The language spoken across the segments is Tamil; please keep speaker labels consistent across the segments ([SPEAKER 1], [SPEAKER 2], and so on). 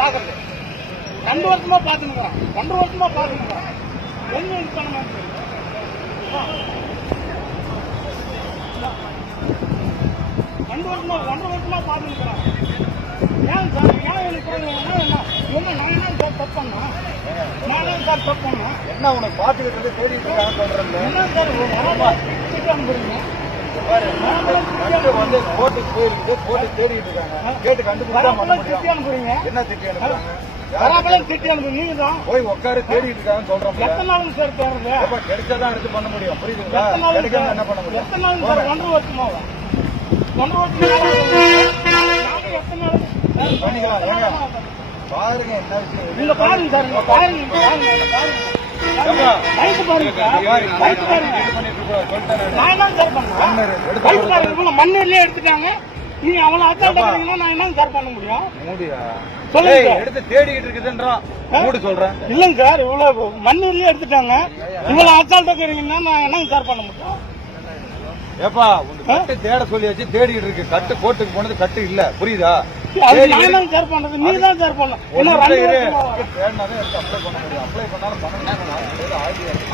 [SPEAKER 1] பாத்துக்கிறேன் ஒன்றரை வருஷமா பாத்துக்கிறேன் என்ன இது பண்ண ரெண்டு வருஷமா ஒன்றரை வருஷமா பாத்துக்கிறேன் ஏன் சார் ஏன் எனக்கு என்ன என்ன நான் என்ன சார் தப்பு பண்ணேன்? நான் சார் தப்பு பண்ணேன்?
[SPEAKER 2] என்ன உனக்கு பாத்துக்கிட்டு இருக்காங்க சொல்றேன்
[SPEAKER 1] என்ன சார் வரமா அனுப்புறீங்க
[SPEAKER 2] கண்டு வந்து கோர்ட்டுக்கு போயிருக்குது கோர்ட்டுக்கு தேடிட்டு இருக்காங்க கேட்டு கண்டுபிடிச்சா என்ன திட்டி அனுப்புறாங்க
[SPEAKER 1] திட்டி அனுப்பு நீங்க தான்
[SPEAKER 2] போய் உட்காரு தேடிட்டு இருக்காங்கன்னு சொல்றோம்
[SPEAKER 1] எத்தனை நாளுங்க சார் தேடுறது
[SPEAKER 2] கிடைச்சாதான் எடுத்து பண்ண முடியும் புரியுதுங்களா கிடைக்காம என்ன பண்ண முடியும்
[SPEAKER 1] எத்தனை நாள் சார் ஒன்றரை வருஷமாவா ஒன்றரை வருஷம்
[SPEAKER 2] பண்ணிக்கலாம் பாருங்க என்ன விஷயம்.
[SPEAKER 1] இல்ல பாருங்க சார் பாருங்க பாருங்க பாருங்க. பாருங்க. பாருங்க.
[SPEAKER 2] சொல்லிட்டேன்
[SPEAKER 1] நான் என்ன சார் பண்ணேன் லைட் பாருங்க. மண்ணிலே எடுத்துட்டாங்க. நீங்க அவளை நான் என்ன சார் பண்ண முடியும்?
[SPEAKER 2] மூடியா?
[SPEAKER 1] சொல்லுங்க.
[SPEAKER 2] எடுத்து தேடிக்கிட்டு இருக்குதுன்றான். மூடு சொல்றேன்.
[SPEAKER 1] இல்லைங்க சார் இவ்வளவு மண்ணிலே எடுத்துட்டாங்க. இவ்வளவு இருக்கிறீங்கன்னா நான் என்னங்க சார் பண்ண முடியும்?
[SPEAKER 2] ஏப்பா உங்க கட்டு தேட சொல்லியாச்சு. தேடிக்கிட்டு இருக்கு. கட்டு கோர்ட்டுக்கு போனது கட்டு இல்ல. புரியுதா?
[SPEAKER 1] அது நான் என்னங்க சார் பண்றது நீ தான் சார் பண்ணணும். இன்னும் ரெண்டு. வருஷமா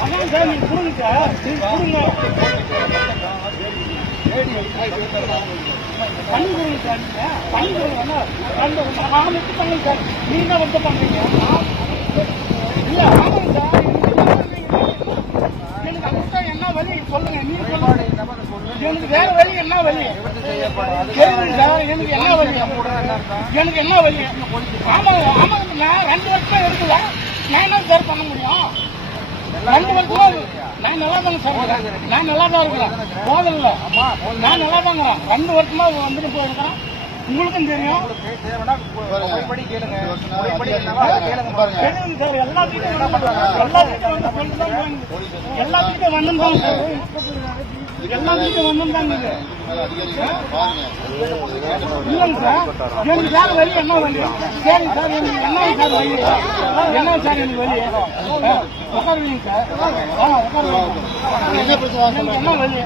[SPEAKER 1] அதான் சார் நீங்க கொடுங்க சார். நீங்க கொடுங்க பண்ணி கொடுங்க சார் நீங்க. பண்ணி கொடுங்க என்ன? ரெண்டு நான் பண்ணுங்க சார் நீங்க தான் விட்டு பண்றீங்க. இல்ல ஆமாங்க சார் என்ன வழி? சொல்லுங்க. நீங்க சொல்லுங்க. எனக்கு வேற வழி என்ன வழி. கேளுங்க சார் எனக்கு என்ன வழி எனக்கு என்ன வழி ஆமாங்க ஆமாங்க நான் ரெண்டு வருஷம் எடுக்கல. நான் என்ன சார் பண்ண முடியும்? ரெண்டு வருஷமா நான் நல்லா தாங்க சார் நான் நல்லா தான் இருக்கிறேன் போதல்ல. நான் நல்லா தாங்க ரெண்டு வருஷமா வந்துட்டு போயிருக்கேன். உங்களுக்கும் தெரியும்.
[SPEAKER 2] முறைப்படி கேளுங்க முறைப்படி
[SPEAKER 1] எல்லாத்துக்கும் எல்லாத்துக்கும் வந்து சொல்லிட்டு தான் போறீங்க. நீங்க இல்லைங்க சார் எனக்கு வேற வழி என்ன வழி சரி சார் எனக்கு என்ன சார் வழி என்ன சார் எனக்கு வழி உட்காருவீங்க சார் உட்காருவீங்க என்ன வழி